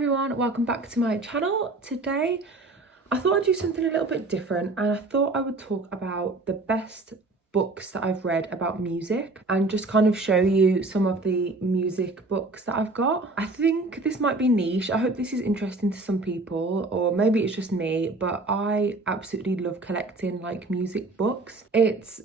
everyone, welcome back to my channel. Today I thought I'd do something a little bit different, and I thought I would talk about the best books that I've read about music and just kind of show you some of the music books that I've got. I think this might be niche. I hope this is interesting to some people, or maybe it's just me, but I absolutely love collecting like music books. It's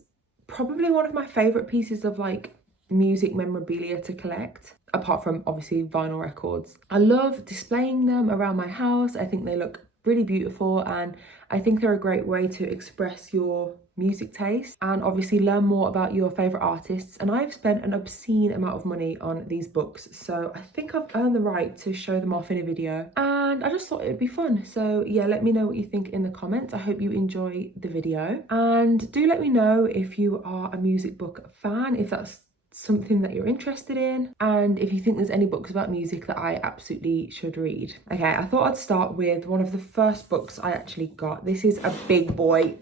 probably one of my favorite pieces of like music memorabilia to collect, apart from obviously vinyl records. I love displaying them around my house. I think they look really beautiful, and I think they're a great way to express your music taste and obviously learn more about your favorite artists. And I've spent an obscene amount of money on these books, so I think I've earned the right to show them off in a video, and I just thought it would be fun. So yeah, let me know what you think in the comments. I hope you enjoy the video, and do let me know if you are a music book fan, if that's something that you're interested in, and if you think there's any books about music that I absolutely should read. Okay, I thought I'd start with one of the first books I actually got. This is a big boy.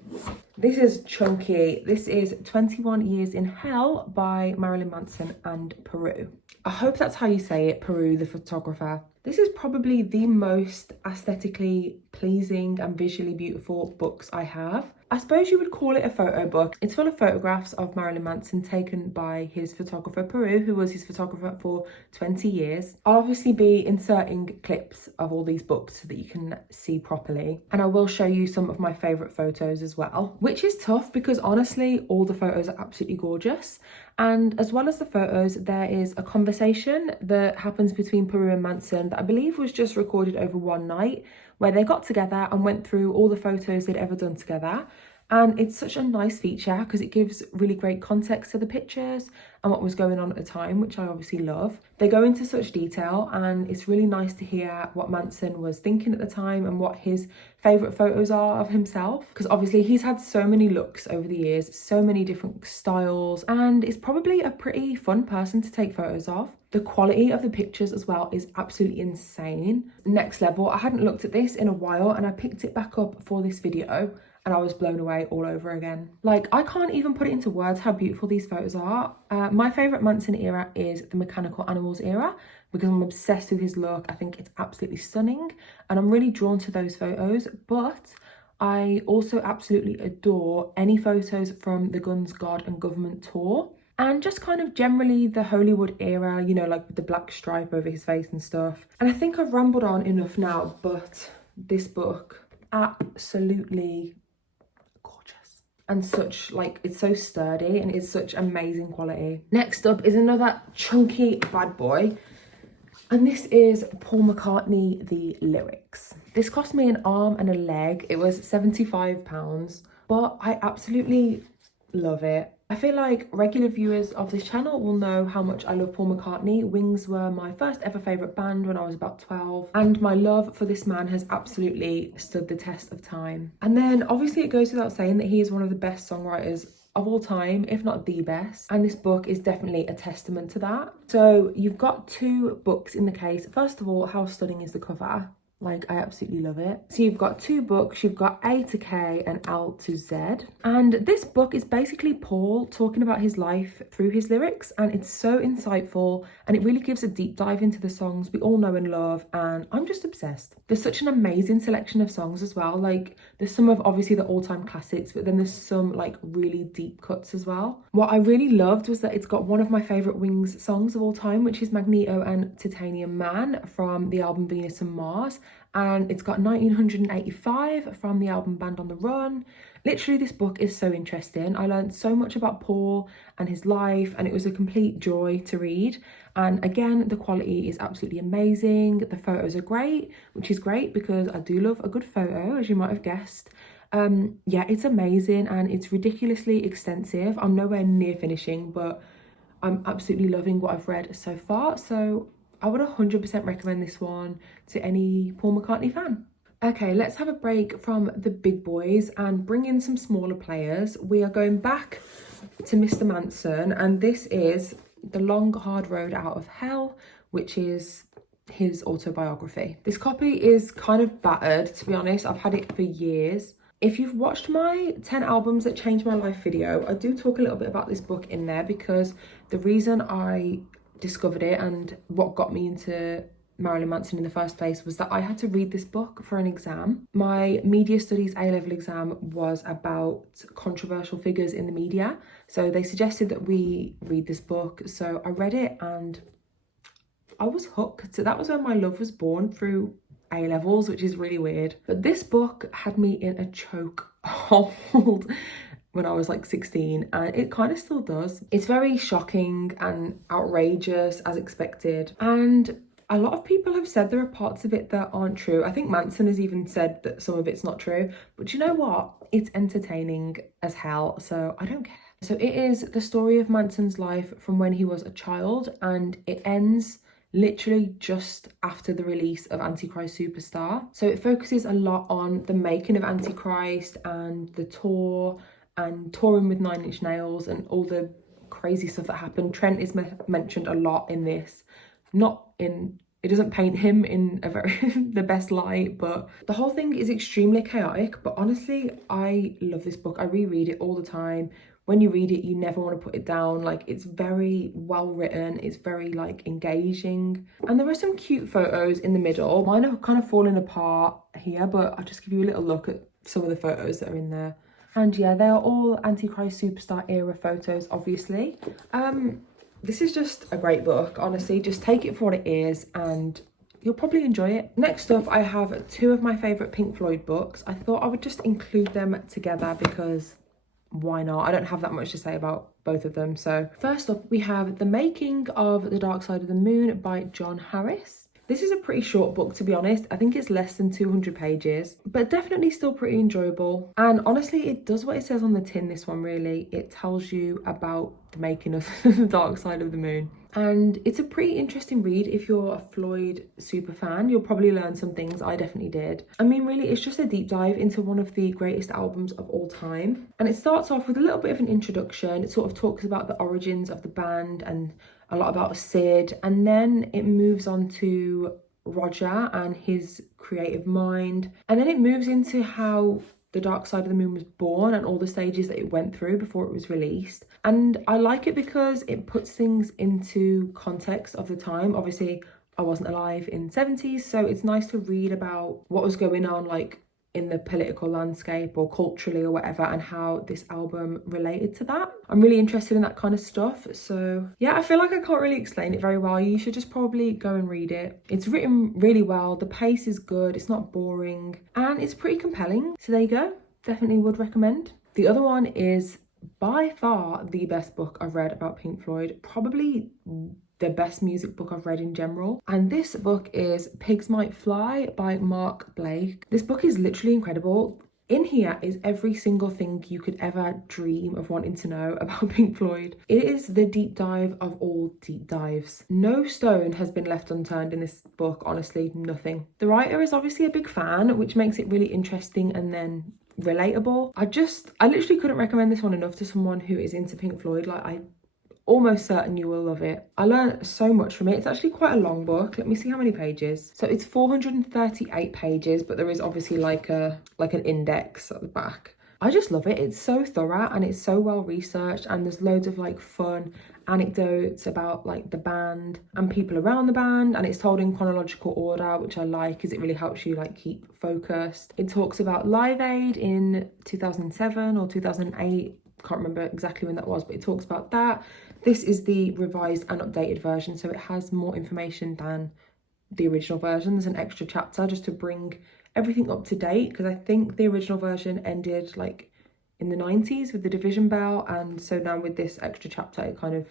This is chunky. This is 21 Years in Hell by Marilyn Manson and Peru. I hope that's how you say it, Peru, the photographer. This is probably the most aesthetically pleasing and visually beautiful books I have. I suppose you would call it a photo book. It's full of photographs of Marilyn Manson taken by his photographer Peru, who was his photographer for 20 years. I'll obviously be inserting clips of all these books so that you can see properly. And I will show you some of my favourite photos as well, which is tough because honestly, all the photos are absolutely gorgeous. And as well as the photos, there is a conversation that happens between Peru and Manson that I believe was just recorded over one night, where they got together and went through all the photos they'd ever done together. And it's such a nice feature because it gives really great context to the pictures and what was going on at the time, which I obviously love. They go into such detail, and it's really nice to hear what Manson was thinking at the time and what his favourite photos are of himself, because obviously he's had so many looks over the years, so many different styles, and is probably a pretty fun person to take photos of. The quality of the pictures as well is absolutely insane. Next level. I hadn't looked at this in a while, and I picked it back up for this video, and I was blown away all over again. Like, I can't even put it into words how beautiful these photos are. My favourite Manson era is the Mechanical Animals era, because I'm obsessed with his look. I think it's absolutely stunning, and I'm really drawn to those photos. But I also absolutely adore any photos from the Guns, God and Government tour, and just kind of generally the Hollywood era, you know, like with the black stripe over his face and stuff. And I think I've rambled on enough now, but this book, absolutely gorgeous. And such, like, it's so sturdy and it's such amazing quality. Next up is another chunky bad boy. And this is Paul McCartney, The Lyrics. This cost me an arm and a leg. It was £75, but I absolutely love it. I feel like regular viewers of this channel will know how much I love Paul McCartney. Wings were my first ever favourite band when I was about 12, and my love for this man has absolutely stood the test of time. And then obviously it goes without saying that he is one of the best songwriters of all time, if not the best, and this book is definitely a testament to that. So you've got two books in the case. First of all, how stunning is the cover? Like, I absolutely love it. So you've got two books. You've got A to K and L to Z. And this book is basically Paul talking about his life through his lyrics. And it's so insightful. And it really gives a deep dive into the songs we all know and love. And I'm just obsessed. There's such an amazing selection of songs as well. Like, there's some of obviously the all-time classics, but then there's some like really deep cuts as well. What I really loved was that it's got one of my favourite Wings songs of all time, which is Magneto and Titanium Man from the album Venus and Mars. And it's got 1985 from the album Band on the Run. Literally, this book is so interesting. I learned so much about Paul and his life, and it was a complete joy to read. And again, the quality is absolutely amazing. The photos are great, which is great because I do love a good photo, as you might have guessed. Yeah, it's amazing, and it's ridiculously extensive. I'm nowhere near finishing, but I'm absolutely loving what I've read so far. So I would 100% recommend this one to any Paul McCartney fan. Okay, let's have a break from the big boys and bring in some smaller players. We are going back to Mr. Manson, and this is The Long Hard Road Out of Hell, which is his autobiography. This copy is kind of battered, to be honest. I've had it for years. If you've watched my 10 albums that changed my life video, I do talk a little bit about this book in there, because the reason I discovered it and what got me into Marilyn Manson in the first place was that I had to read this book for an exam. My media studies A-level exam was about controversial figures in the media. So they suggested that we read this book. So I read it and I was hooked. So that was when my love was born, through A-levels, which is really weird. But this book had me in a choke hold when I was like 16, and it kind of still does. It's very shocking and outrageous as expected, and a lot of people have said there are parts of it that aren't true. I think Manson has even said that some of it's not true, but you know what? It's entertaining as hell, so I don't care. So it is the story of Manson's life from when he was a child, and it ends literally just after the release of Antichrist Superstar. So it focuses a lot on the making of Antichrist and the tour and touring with Nine Inch Nails and all the crazy stuff that happened. Trent is mentioned a lot in this. It doesn't paint him in a very the best light, but the whole thing is extremely chaotic. But honestly, I love this book. I reread it all the time. When you read it, you never want to put it down. Like, it's very well written. It's very like engaging. And there are some cute photos in the middle. Mine are kind of falling apart here, but I'll just give you a little look at some of the photos that are in there. And yeah, they are all Antichrist Superstar era photos, obviously. This is just a great book, honestly. Just take it for what it is and you'll probably enjoy it. Next up, I have two of my favourite Pink Floyd books. I thought I would just include them together because why not? I don't have that much to say about both of them. So first up, we have The Making of The Dark Side of the Moon by John Harris. This is a pretty short book, to be honest. I think it's less than 200 pages, but definitely still pretty enjoyable. And honestly, it does what it says on the tin, this one, really. It tells you about the making of The Dark Side of the Moon. And it's a pretty interesting read. If you're a Floyd super fan, you'll probably learn some things. I definitely did. I mean, really, it's just a deep dive into one of the greatest albums of all time. And it starts off with a little bit of an introduction. It sort of talks about the origins of the band and a lot about Sid. And then it moves on to Roger and his creative mind. And then it moves into how The Dark Side of the Moon was born and all the stages that it went through before it was released. And I like it because it puts things into context of the time. Obviously, I wasn't alive in the 70s, so it's nice to read about what was going on, like in the political landscape or culturally or whatever, and how this album related to that. I'm really interested in that kind of stuff. So yeah, I feel like I can't really explain it very well. You should just probably go and read it. It's written really well. The pace is good. It's not boring and it's pretty compelling. So there you go. Definitely would recommend. The other one is by far the best book I've read about Pink Floyd. Probably the best music book I've read in general. And this book is Pigs Might Fly by Mark Blake. This book is literally incredible. In here is every single thing you could ever dream of wanting to know about Pink Floyd. It is the deep dive of all deep dives. No stone has been left unturned in this book, honestly, nothing. The writer is obviously a big fan, which makes it really interesting and then relatable. I literally couldn't recommend this one enough to someone who is into Pink Floyd. Like, I'm almost certain you will love it. I learned so much from it. It's actually quite a long book. Let me see how many pages. So it's 438 pages, but there is obviously like an index at the back. I just love it. It's so thorough and it's so well researched, and there's loads of like fun anecdotes about like the band and people around the band, and it's told in chronological order, which I like because it really helps you like keep focused. It talks about Live Aid in 2007 or 2008. Can't remember exactly when that was, but it talks about that. This is the revised and updated version, so it has more information than the original version. There's an extra chapter just to bring everything up to date, because I think the original version ended like in the 90s with the division bell, and so now with this extra chapter it kind of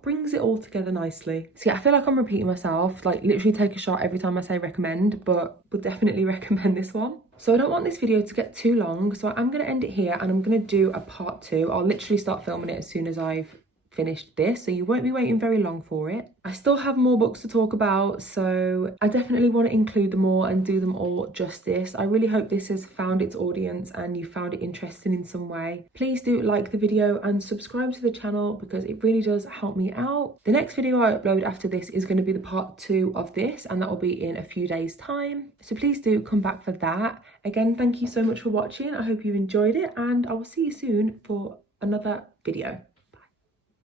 brings it all together nicely. So yeah, I feel like I'm repeating myself, like literally take a shot every time I say recommend, but would definitely recommend this one. So I don't want this video to get too long, so I'm going to end it here and I'm going to do a part 2. I'll literally start filming it as soon as I've finished this, so you won't be waiting very long for it. I still have more books to talk about, so I definitely want to include them all and do them all justice. I really hope this has found its audience and you found it interesting in some way. Please do like the video and subscribe to the channel because it really does help me out. The next video I upload after this is going to be the part 2 of this, and that will be in a few days time, so please do come back for that. Again, thank you so much for watching. I hope you enjoyed it and I will see you soon for another video.